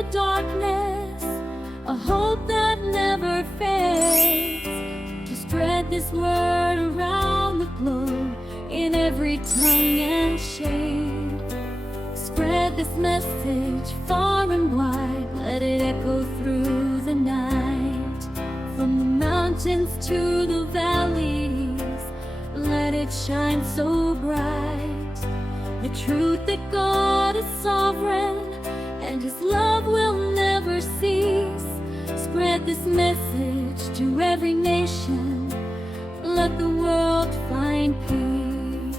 the darkness, a hope that never fades, to spread this word around the globe in every tongue and shade. Spread this message far and wide, let it echo through the night. From the mountains to the valleys, let it shine so bright. The truth that God is sovereign and His love will never cease. Spread this message to every nation, let the world find peace.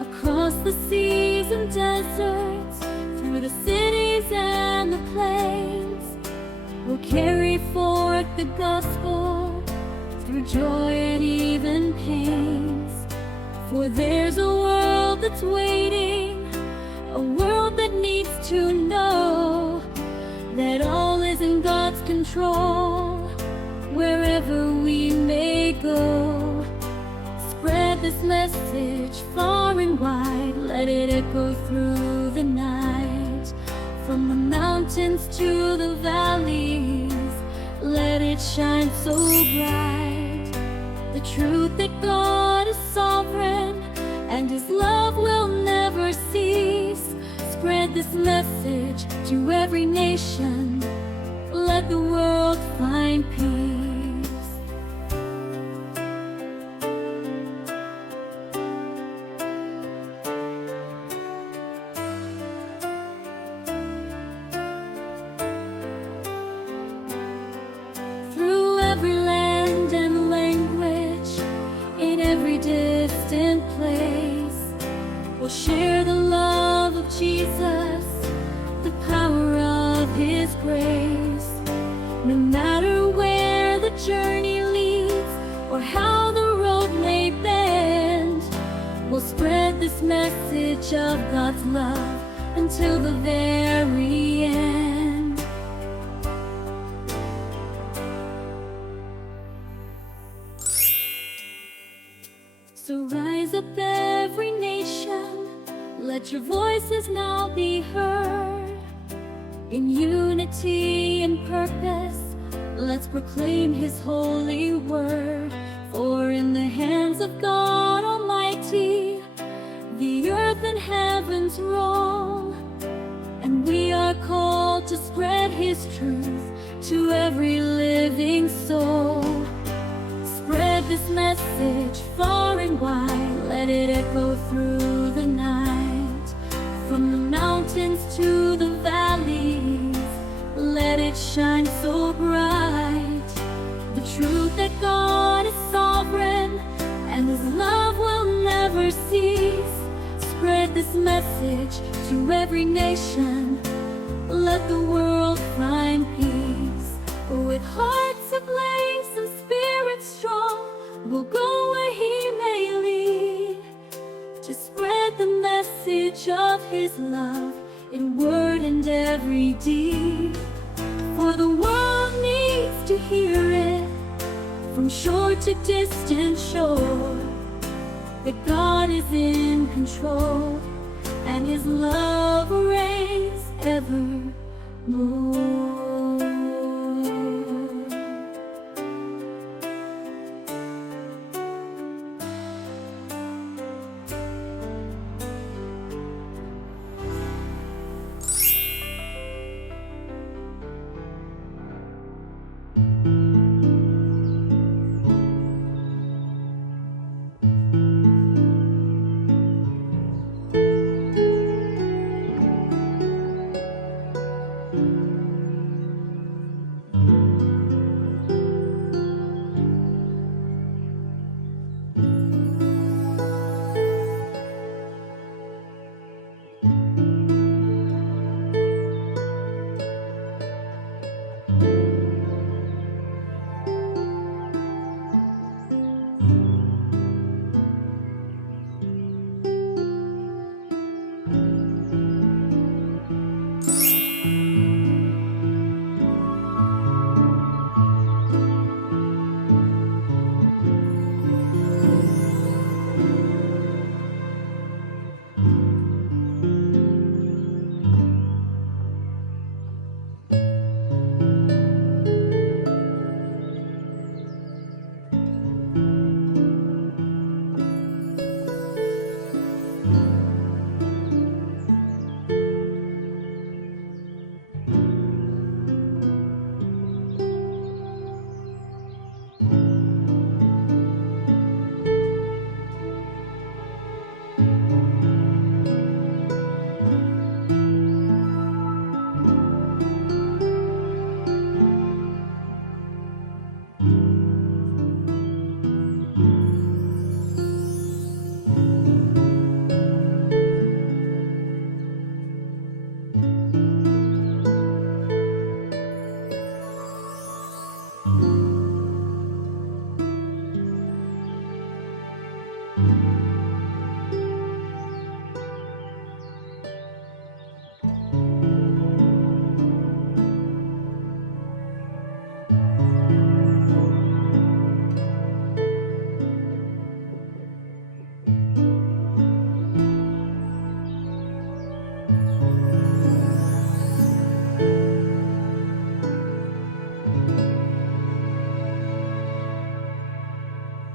Across the seas and deserts, through the cities and the plains, we'll carry forth the gospel through joy and even pains. For there's a world that's waiting, a world that needs to know that all is in God's control, wherever we may go. Spread this message far and wide, let it echo through the night. From the mountains to the valleys, let it shine so bright. The truth that God is sovereign and His love will never cease. Spread this message to every nation, let the world find peace. Every land and language, in every distant place, we'll share the love of Jesus, the power of His grace. No matter where the journey leads or how the road may bend, we'll spread this message of God's love until the very end. So rise up every nation, let your voices now be heard. In unity and purpose, let's proclaim His holy word. For in the hands of God Almighty, the earth and heavens roll, and we are called to spread His truth to every living soul. Spread this message far and wide, let it echo through the night. From the mountains to the valleys, let it shine so bright. The truth that God is sovereign and His love will never cease. Spread this message to every nation, let the world find peace. With hearts ablaze and spirits strong, we'll go where He may lead, to spread the message of His love in word and every deed. For the world needs to hear it, from shore to distant shore, that God is in control and His love reigns evermore.